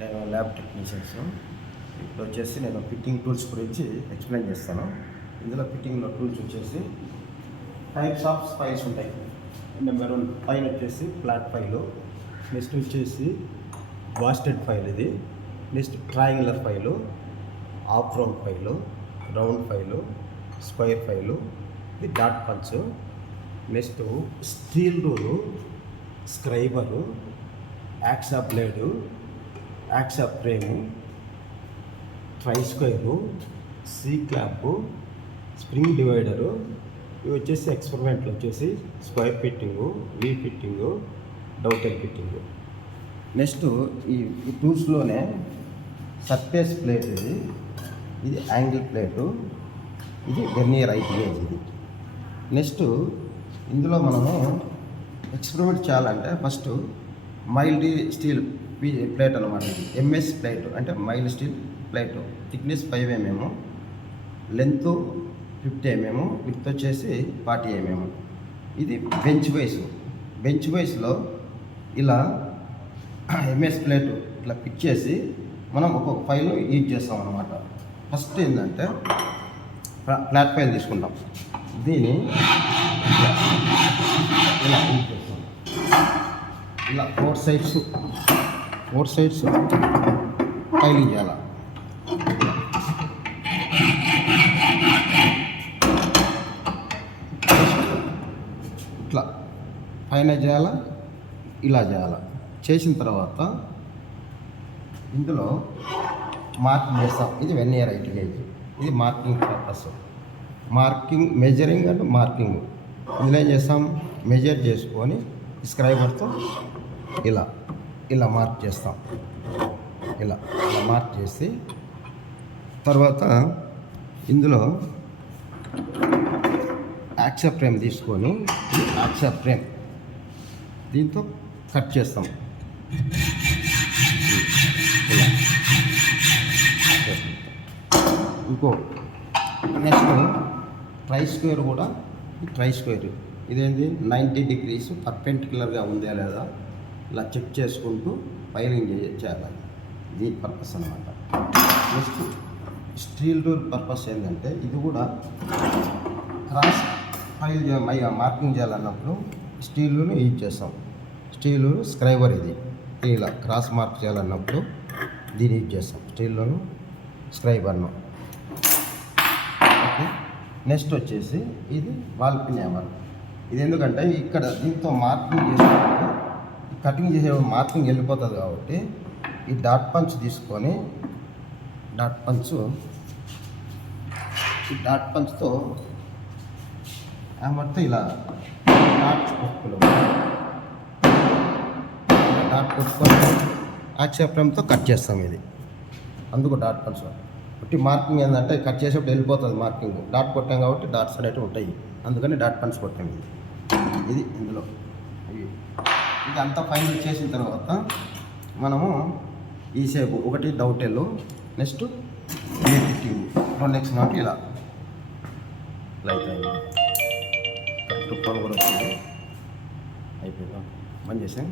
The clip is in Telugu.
నేను ల్యాబ్ టెక్నీషియన్స్. ఇప్పుడు వచ్చేసి నేను ఫిట్టింగ్ టూల్స్ గురించి ఎక్స్ప్లెయిన్ చేస్తాను. ఇందులో ఫిట్టింగ్లో టూల్స్ వచ్చేసి టైప్స్ ఆఫ్ ఫైల్స్ ఉంటాయి. నెంబర్ 1 ఫైల్ వచ్చేసి ఫ్లాట్ ఫైలు, నెక్స్ట్ వచ్చేసి వాస్టెడ్ ఫైల్, ఇది next triangular file, half round file, round file, square file, ఇది dot punch, next steel rule, scriber, hacksaw blade, hacksaw frame, try square, C clamp, spring divider. ఇవి వచ్చేసి ఎక్స్పెరిమెంట్లు వచ్చేసి square fitting, V fitting, dovetail fitting. Next ఈ టూల్స్లోనే సర్ఫేస్ ప్లేట్, ఇది యాంగిల్ ప్లేటు, ఇది వెర్నియర్ ఐటీ గేజ్. ఇది నెక్స్ట్ ఇందులో మనము ఎక్స్పెరిమెంట్ చేయాలంటే ఫస్ట్ మైల్డ్ స్టీల్ ప్లేట్ అనమాట. ఎంఎస్ ప్లేట్ అంటే mild steel plate, thickness 5 mm, length 50 mm, width వచ్చేసి 40 mm. ఇది బెంచ్ వైస్లో ఇలా ఎంఎస్ ప్లేట్ ఇట్లా పిక్ చేసి మనం ఒక్కొక్క ఫైల్ యూజ్ చేస్తాం అనమాట. ఫస్ట్ ఏంటంటే ఫ్లాట్ ఫైల్ తీసుకుంటాం, దీన్ని ఇలా యూజ్ చేస్తాం. ఇలా ఫోర్ సైడ్స్ ఫైలింగ్ చేయాలి. ఇట్లా పైన చేయాలా, ఇలా చేయాలా. చేసిన తర్వాత ఇందులో మార్కింగ్ చేస్తాం. ఇది వెర్నియర్ ఐటీ గేజ్, ఇది marking purpose, measuring and marking. ఇందులో ఏం చేస్తాం, మెజర్ చేసుకొని స్క్రైబర్తో ఇలా మార్క్ చేస్తాం. ఇలా మార్క్ చేసి తర్వాత ఇందులో యాక్సా ఫ్రేమ్ తీసుకొని యాక్సా ఫ్రేమ్ దీంతో కట్ చేస్తాం. ఇలా ఇంకో నెక్స్ట్ ట్రై స్క్వేర్ కూడా, ట్రై స్క్వేర్ ఇదేంటి 90 degrees పర్పెండిక్యులర్గా ఉందా లేదా ఇలా చెక్ చేసుకుంటూ ఫైలింగ్ చేయాలి. దీని పర్పస్ అనమాట. నెక్స్ట్ స్టీల్ రూల్ పర్పస్ ఏంటంటే ఇది కూడా క్రాస్ ఫైల్ మార్కింగ్ చేయాలన్నప్పుడు స్టీల్ రూల్ యూజ్ చేస్తాం. స్టీల్ రూల్ స్క్రైబర్, ఇది ఇలా క్రాస్ మార్క్ చేయాలన్నప్పుడు దీన్ని యూజ్ చేస్తాం, స్టీల్ రూల్ స్క్రైబర్ను. ఓకే. నెక్స్ట్ వచ్చేసి ఇది బాల్ పిన్ హ్యామర్. ఇది ఎందుకంటే ఇక్కడ దీంతో మార్కింగ్ చేసినప్పుడు కటింగ్ చేసే మార్కింగ్ వెళ్ళిపోతుంది కాబట్టి ఈ డాట్ పంచ్ తీసుకొని డాట్ పంచ్తో హ్యామర్తో ఇలా డాట్ కొట్టుకొని యాక్సా ఫ్రేమ్తో కట్ చేస్తాం. ఇది అందుకు డాట్ పంచ్. ఒకటి మార్కింగ్ ఏంటంటే కట్ చేసేప్పుడు వెళ్ళిపోతుంది మార్కింగ్, డాట్ కొట్టాం కాబట్టి డాట్స్ అనేవి ఉంటాయి, అందుకని డాట్ పంచ్ కొట్టాం. ఇది ఇందులో ఇది అంతా ఫైనల్ చేసిన తర్వాత మనము ఈ షేపు ఒకటి డౌటెల్, నెక్స్ట్ ఏ ఫిట్టింగ్, 2 నాటి ఇలా లైట్ అయింది, కరెక్ట్ కూడా వచ్చింది. అయిపోయిందా, బంద్ చేసాం.